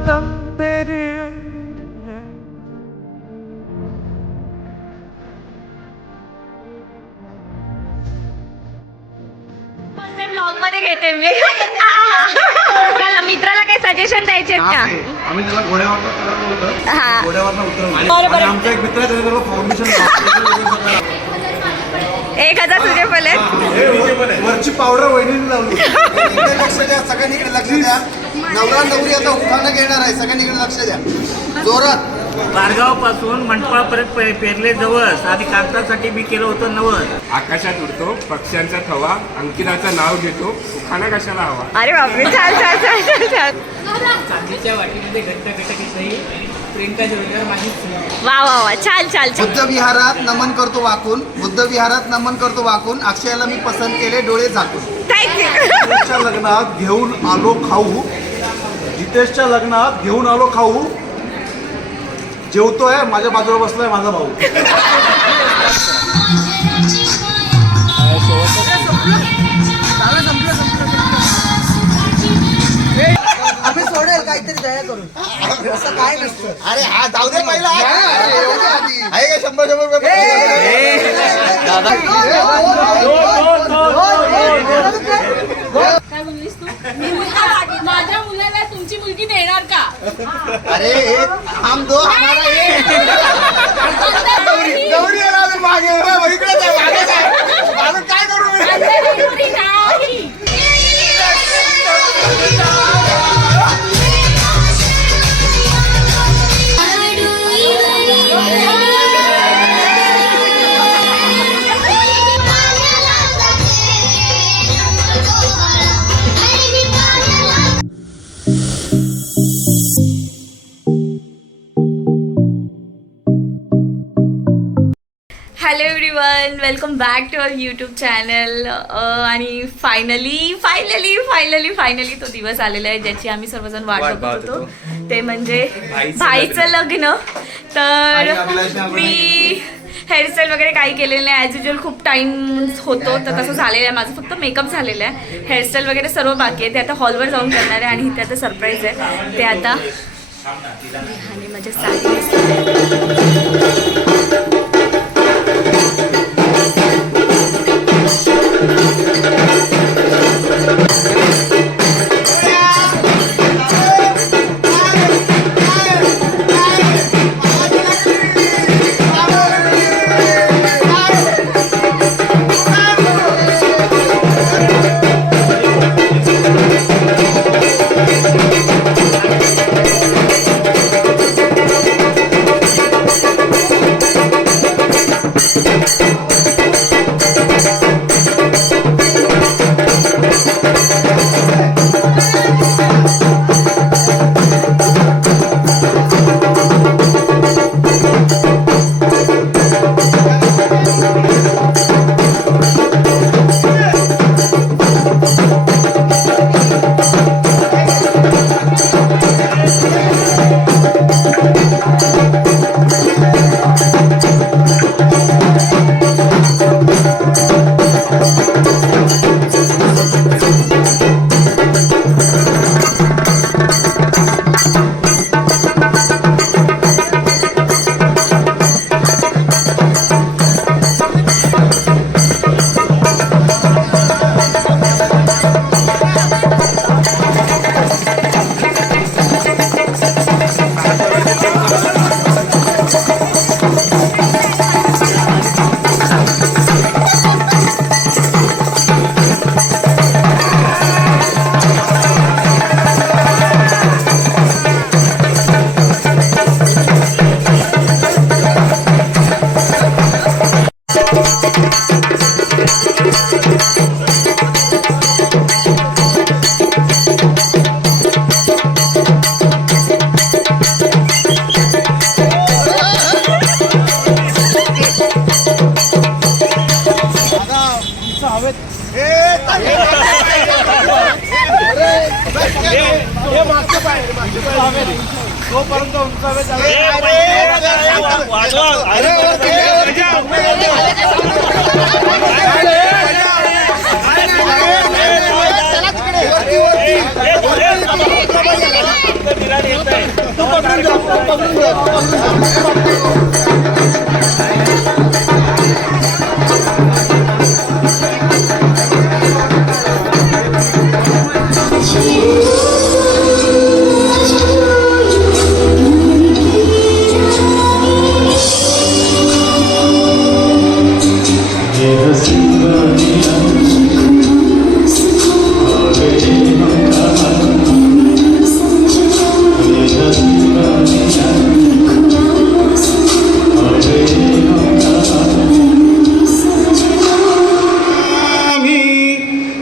कदम तेरे मध्ये घेते मी. चला, मित्राला काही सजेशन द्यायचे का? आम्ही त्याला घोड्यावरनं करायला बोलतो. हा. घोड्यावरनं उतरवलं. बरोबर. आणि आमचा एक मित्र आहे त्याने त्याला फाउंडेशन 1000 सूर्यफूल आहेत. वरची पावडर वहिनीने लावली. इकडे लक्ष द्या, सगळ्यांनीकडे लक्ष द्या. नवरा नवरी आता उखाणं घेणार आहे, सगळ्यांनीकडे लक्ष द्या जोरात. बारगाव पासून मंडपापर्यंत पेरले जवळ आधी कागदासाठी मी केलं होतं नवस. आकाशात उडतो पक्ष्यांचा थवा, अंकिताचं नाव घेतो, खाना कशाला हवा. अरे बापरे, छान छान छान छान छान. चांदीच्या वाटीमध्ये घट्ट घटक प्रियंका जोडीदार माझी. वा वा वा, छान छान छान. बुद्ध विहारात नमन करतो वाकून, बुद्ध विहारात नमन करतो वाकून. अक्षयाला मी पसंत केले डोळे झाकून. थँक्यू. जितेशच्या लग्नात घेऊन आलो खाऊ, जितेशच्या लग्नात घेऊन आलो खाऊ, जेवतोय माझ्या बाजूला बसलाय माझा भाऊ. आम्ही सोडेल काहीतरी दया करून, असं काय नसतं. अरे हा जाऊ दे पहिला आहे का 100 रुपये. काय बोललीस तू? माझ्या मुलाला तुमची मुलगी देणार का? अरे हम दो हमारा एक. गौरी आला तर मागे इकडेच आहे, मागेच आहे. माझं काय करू मी? नाही. Hello everyone, welcome back to our YouTube channel. आणि फायनली तो दिवस आलेला आहे ज्याची आम्ही सर्वजण वाट बघत होतो. ते म्हणजे भाईचं लग्न. तर मी हेअरस्टाईल वगैरे काही केलेलं नाही. ॲज युजल खूप टाईम होतो तर तसं झालेलं आहे. माझं फक्त मेकअप झालेलं आहे. हेअरस्टाईल वगैरे सर्व बाकी आहे. ते आता हॉलवर जाऊन करणार आहे. आणि इथे आता सरप्राईज आहे. ते आता आणि माझ्या तोपर्यंत उंचावे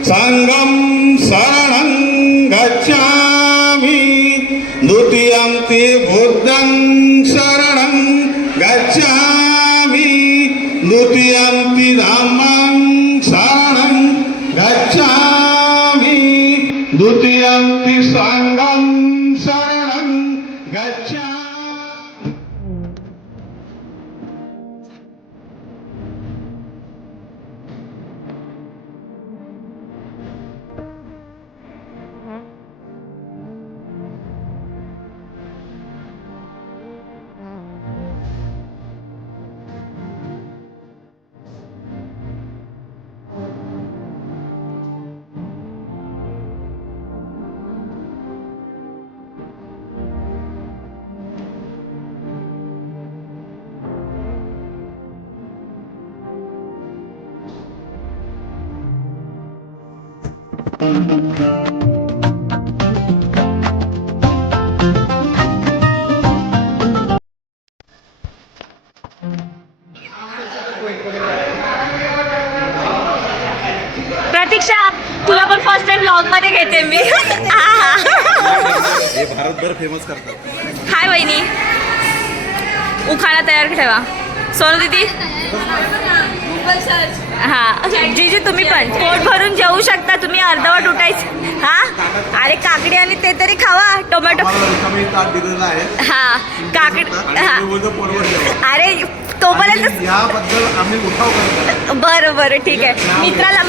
संगम शरणं गच्छामि द्वितीयंपि बुद्धं शरणं गच्छामि द्वितीयंपि धम्मं शरणं गच्छामि द्वितीयंपि संघं शरणं गच्छामि. प्रतीक्षा तुला पण फर्स्ट टाइम व्लॉग मध्ये घेते मी. हे भारतभर फेमस करतात. हाय वहिनी, उखाणा तयार ठेवा. सोनू दीदी हा, जीजी तुम्ही पण पोट भरून जेवू शकता तुम्ही, अर्धवट उठायचं. हा अरे काकडी आणि ते तरी खावा, टोमॅटो. ताट दिलेलं आहे. हा काकडी. हा पोटभर जेवा. अरे तोपर्यंत याबद्दल आम्ही उठाव करतो. बरं बरं ठीक आहे.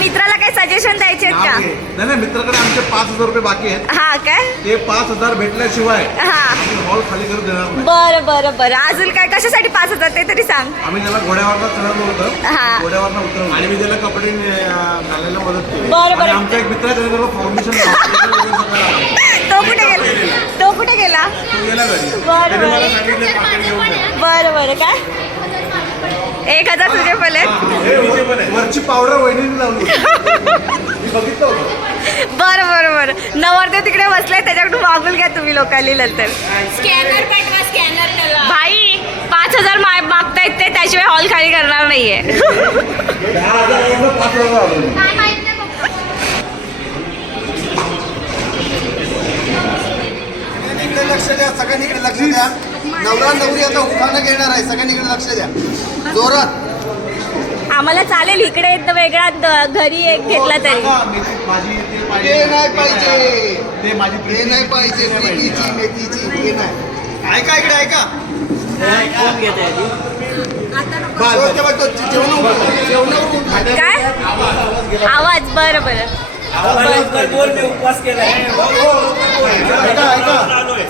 मित्राला काय सजेशन द्यायचे आहेत का? नाही मित्राकडे आमचे 5,000 रुपये बाकी आहेत. हा काय? ते 5,000 भेटल्याशिवाय हा हॉल खाली करून देणार नाही. बरं बरं बरं. अजून काय कशासाठी 5,000 ते तरी सांग. आम्ही त्याला घोड्यावरनं चढवलं होतं. हा. घोड्यावरनं उतरवलं आणि मी त्याला कपडे घालायला मदत केली. बरं, बरं. आणि आमचा एक मित्र आहे त्याला फाउंडेशन तो कुठे गेला? तो कुठे गेला? गेला घरी. बरं त्याने मला बरं सांगितलं पाकिट घेऊन जा. बरं बरं. काय 1,000 तुझे पण वरची पावडर वहिनीने लावली मी बघितलं होतं. बरं बरं बरं. नवरदेव तिकडे बसले, त्याच्याकडून मागून घ्या तुम्ही लोकांनी नंतर. स्कॅनर पाठवा, स्कॅनर त्याला. भाई 5,000 मागतायत ते, त्याशिवाय हॉल खाली करणार नाहीये. 10,000 5,000 लावली. काय माहित नाही फक्त. इकडे लक्ष द्या, सगळ्यांनीकडे लक्ष द्या. नवरा नवरी आता उखाणं घेणार आहे, सगळ्यांनीकडे लक्ष द्या जोरात. आम्हाला चालेल इकडे वेगळा घरी एक घेतला तरी. माझी ते नाही पाहिजे, ते माझी ते नाही पाहिजे. मेथीची मेथीची ते नाही. ऐका इकडे ऐका. जेवण काय आवाज? बरं बरं. उपवास केलाय.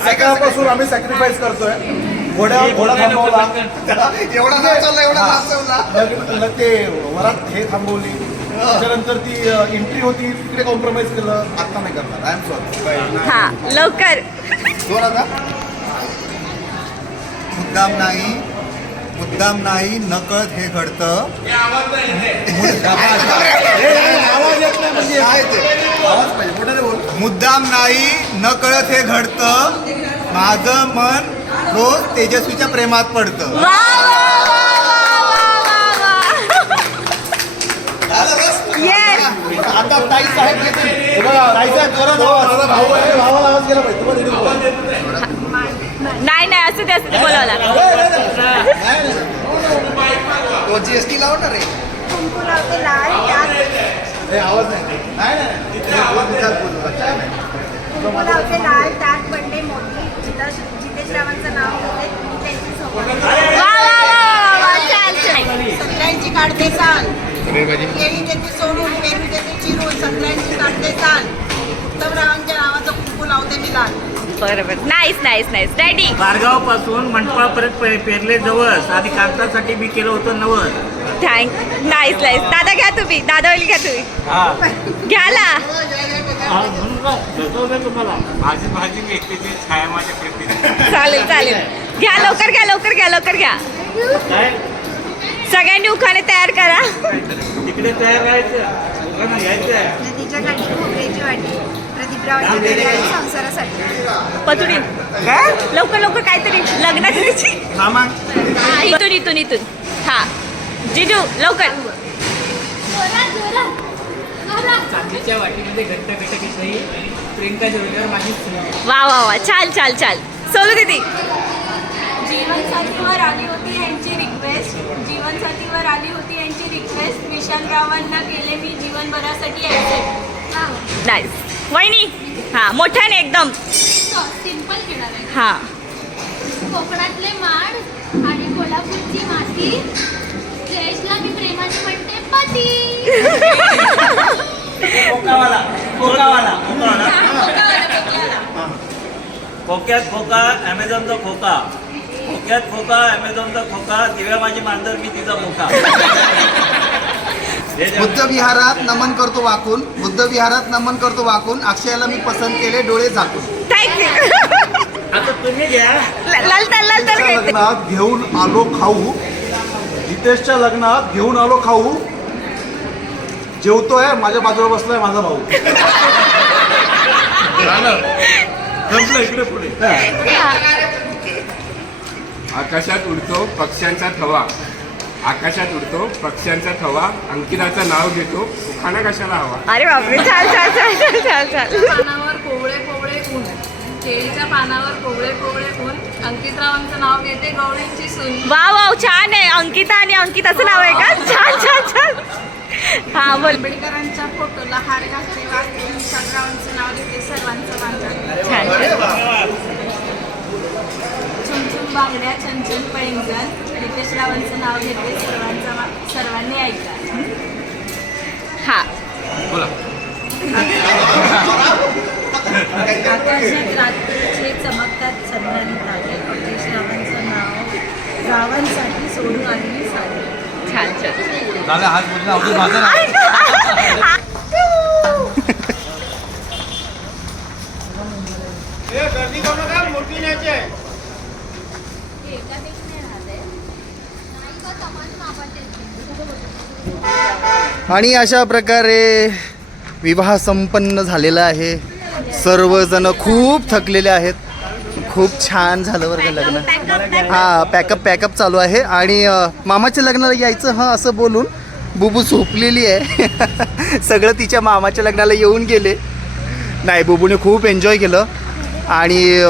सकाळपासून आम्ही सॅक्रिफाईस करतोय. घोडा थांबवला, एवढा नाचवला, एवढा नाचवला. ते वरात हे थांबवली. त्याच्यानंतर ती एंट्री होती तिकडे कॉम्प्रोमाइज केलं. आता नाही करणार. I am sorry. हा लवकर. जोरात. मुद्दाम नाही नकळत हे घडतं. आवाज येत नाही म्हणजे काय ते? आवाज पाहिजे. मोठ्याने बोल. मुद्दाम नाही नकळत हे घडतं. माझं मन रोज तेजस्वीच्या प्रेमात पडतं. वा वा वा वा. Yes. आता ताई साहेब हे बघा, ताईसाहेब जोरात आवाज. माझा भाऊ आहे, भावाला आवाज गेला पाहिजे. तुम्हाला दिली बोला. नाही नाही असू दे बोलावं लागलं. तो GST लावणार आहे. हे आवाज नाही. नाही नाही आवाज वा वा वा वा. छान छान. संक्रांती काढते चाल, केळी देते सोडून, पेरू देते चिरून, संक्रांती काढते चाल, उत्तमरावांच्या नावाचं कुंकू लावते मी लाल. बरोबर. Nice nice nice. डॅडी बारगाव पासून मंडपापर्यंत पेरले जवळ आधी कागदासाठी मी केलं होतं नवस. थँक. Nice nice. दादा घ्या तुम्ही. दादा वली घ्या तुम्ही. घ्या ना. तुम्हाला भाजी मी एकट्याची छाया माझ्या प्रेमी. चालेल चालेल. घ्या लवकर घ्या लवकर घ्या लवकर घ्या. काय सगळ्यांनी उखाणे तयार करा. तिकडे तयार राहायचं यायचं. नदीच्या काठी खोबऱ्याची वाटी प्रदीपरावांच्या घरी संसारासाठी. पतुडी लवकर लवकर काहीतरी लग्नाची त्याची. हा, इथून इथून इथून. हा जिजू लवकर. चांदीच्या वाटीमध्ये घट्ट घट्ट घेतली प्रियंका जोडीवर माझी वा वा वा. छान छान छान. सोलू दीदी. जीवनसाथीवर आली होती यांची रिक्वेस्ट. जीवनसाथीवर आली होती यांची रिक्वेस्ट. विशालरावांना केले मी जीवनभरासाठी ॲक्सेप्ट. नाईस. वहिनी. हा मोठ्याने एकदम. सिंपल घेणार आहे. हा. कोकणातले माड आणि कोल्हापूरची माती. जयेशला मी प्रेमाने म्हणते पती. खोक्यात खोका ॲमेझॉनचा खोका. खोक्यात खोका ॲमेझॉनचा खोका. दिव्या माझी मांजर मी तिचा मोका. बुद्ध विहारात नमन करतो वाकून. बुद्ध विहारात नमन करतो वाकून. अक्षयाला मी पसंत केले डोळे झाकून. थँक्यू. आता तुम्ही घ्या. ललतर ललतर घेते. लग्नात घेऊन आलो खाऊ. जितेशच्या लग्नात घेऊन आलो खाऊ. जेवतोय माझ्या बाजूला बसलाय माझा भाऊ. संपलं इकडे पुढे. आकाशात उडतो पक्ष्यांचा थवा. आकाशात उडतो पक्ष्यांचा थवा. अंकिताचं नाव घेतो उखाणा कशाला हवा. अरे बापरे. छान छान छान छान छान छान. पानावर कोवळे कोवळे ऊन. केळीच्या पानावर कोवळे कोवळे ऊन. अंकितरावांचं नाव घेते गवळींची सून. वा वा. छान आहे. अंकिता आणि अंकिताचं नाव आहे का. छान छान छान. हा बोल. आंबेडकरांच्या फोटोला हार घातले वाटते. विशालरावांचं नाव घेते सर्वांचं माझ्या. छान. छुमछुम बांगड्या छनछन पैंजण. रितेश रावांचं नाव घेते सर्वांनी ऐका. हा. आकाशात रात्रीचे चमकतात चंद्राने तारे. रितेश रावांचं नाव रावांसाठी सोडून आलेली साडी. छान छान. आणि अशा प्रकारे विवाह संपन्न झालेला आहे. सर्वजण खूप थकलेले आहेत. खूप छान झालं बरं का लग्न. हां पॅकअप चालू आहे. आणि मामाच्या लग्नाला यायचं हां असं बोलून बुबू झोपलेली आहे. सगळं तिच्या मामाच्या लग्नाला येऊन गेले. नाही बुबूने खूप एन्जॉय केलं आणि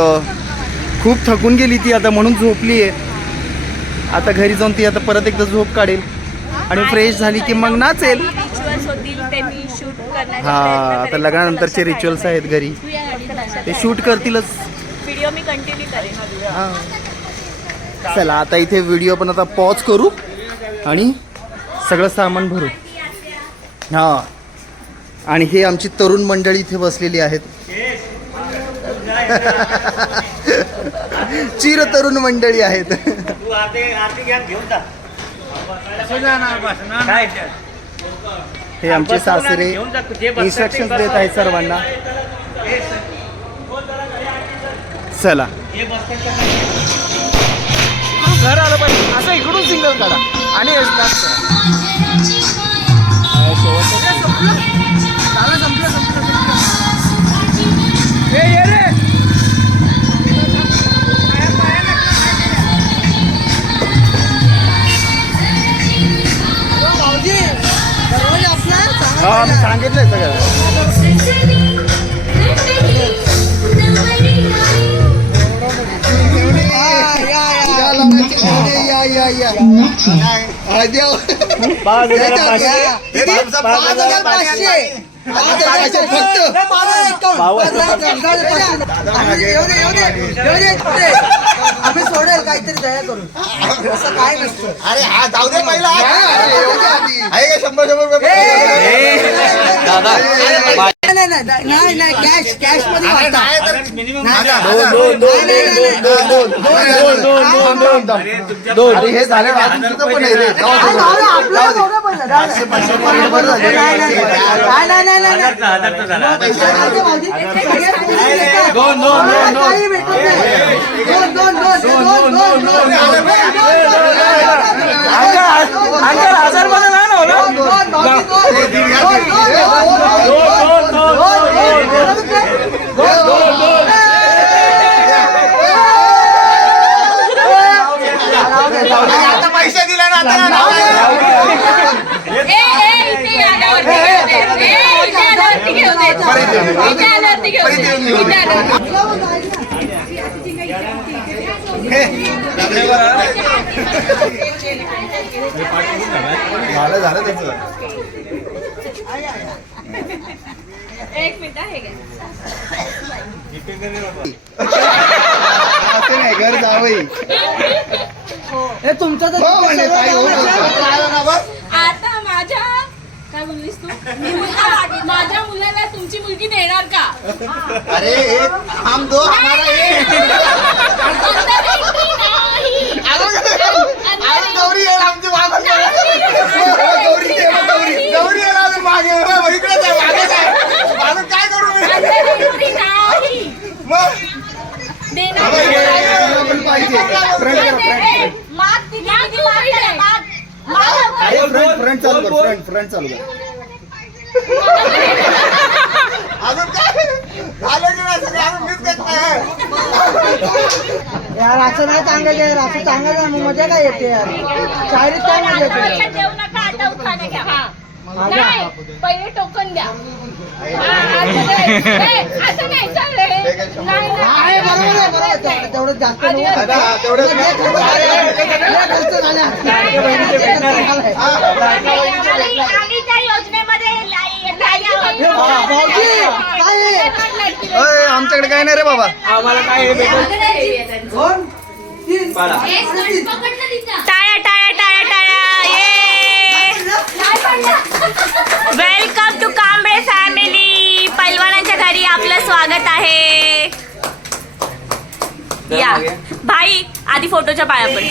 खूप थकून गेली ती आता म्हणून झोपली आहे. आता घरी जाऊन ती आता परत एकदा झोप काढेल आणि फ्रेश झाली की मग नाचेल. रिच्युअल्स होतील ते मी शूट करण्याचा हां प्रयत्न आता करेन. लग्नानंतरचे रिच्युअल्स आहेत घरी ते शूट करतीलच. व्हिडिओ मी कंटिन्यू करेन. हां चला आता इथे व्हिडिओ पण आता पॉज करू आणि सगळं सामान भरू. हां आणि हे आमची तरुण मंडळी इथे बसलेली आहेत. चिर तरुण मंडळी आहेत. तू आरती घ्या घेऊन जा. काय हे आमचे सासरे इन्स्ट्रक्शन देत आहेत सर्वांना. चला घर आलं पाहिजे असं इकडून सिंगल काढा आणि हा मी सांगितलंय सगळं. आम्ही सोडेल काहीतरी दया करून. असं काय नसतं. अरे हा जाऊ दे पहिला. आहे का 100 रुपये कॅश मध्ये वाटता. दोन. अरे हे झालं अजून तुझं पण आहे रे. आता पैसे दिला ना झालं त्याचं. एक मिनिट आहे असं नाही घर जावई. हे तुमचं तर आता माझ्या काय बोललीस तू माझ्या मुलाला तुमची मुलगी देणार का? अरे एक हम दो हमारा एक. गौरी येईल आमची मागं. गौरी येईल अजून मागे. इकडेच आहे मागेच आहे. मागून काय करू मी? मग पण पाहिजे. फ्रंट चालू कर. फ्रंट चालू कर. अजून काय झालं की नाही सगळं अजून मीच करत नाही. यार असं नाही सांगायचं यार. असं सांगायचं मग मजा काय येते यार. शाळेत काय मजा येते. जेवू नका आता उत्थाने घ्या. नाही पहिले टोकन द्या. असं नाही चालेल. तेवढं जास्त आम्ही त्या योजनेमध्ये आमच्याकडे काय नाही रे बाबा. आम्हाला काय हे भेटेल? टाळ्या टाळ्या टाळ्या टाळ्या. Welcome to Kamble family. पैलवानांच्या घरी आपलं स्वागत आहे. या भाई आधी फोटोच्या पाया पड.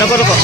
नको नको.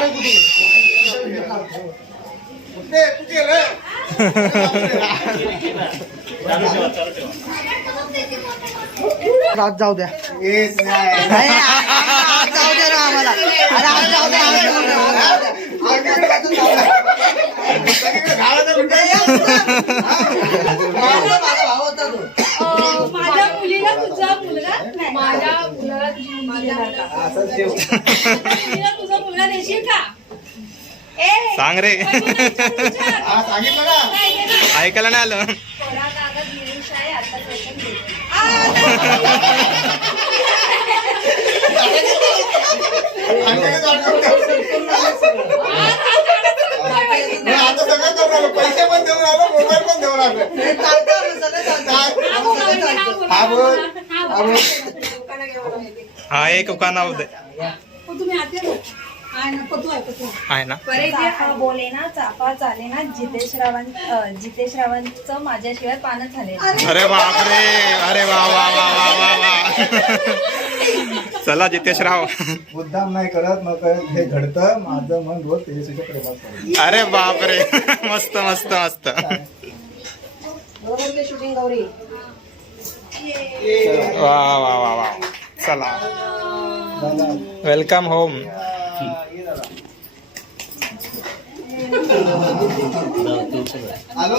आज जाऊ द्या नाही, आज जाऊ द्या ना आम्हाला. अरे आज जाऊ द्या, आज जाऊ द्या, आज जाऊ द्या. माझा भाव होता तो. माझ्या मुलीला तुझा मुलगा नाही. माझ्या मुलाला तुझी मुलगी देणार का? मुलीला तुझा मुलगा देशील का? सांग रे. सांगितलं ना. ऐकायला नाही आलं. थोडा कागद निरुष आहे आता क्वेश्चन देते. आता सगळं देऊन आलो, पैसे पण देऊन आलो, मोबाईल पण देऊन आलो. हे चालतं, आम्ही सगळं चालतं. हा बोल. हा बोल. हा एक उका नाव दे आहे ना. चाफा बोले ना चाफा चाले ना जितेश रावांचं माझ्याशिवाय पानं झाले. अरे बापरे. अरे वा वा वा वा वा वा. चला जितेश राव. मुद्दाम नाही करत, मग हे घडतं. माझं मन रोज तेजस्वीच्या प्रेमात पडलं. अरे बापरे. मस्त मस्त मस्त. शूटिंग गौरी. वा वा वा वा. चला वेलकम होम. आलो.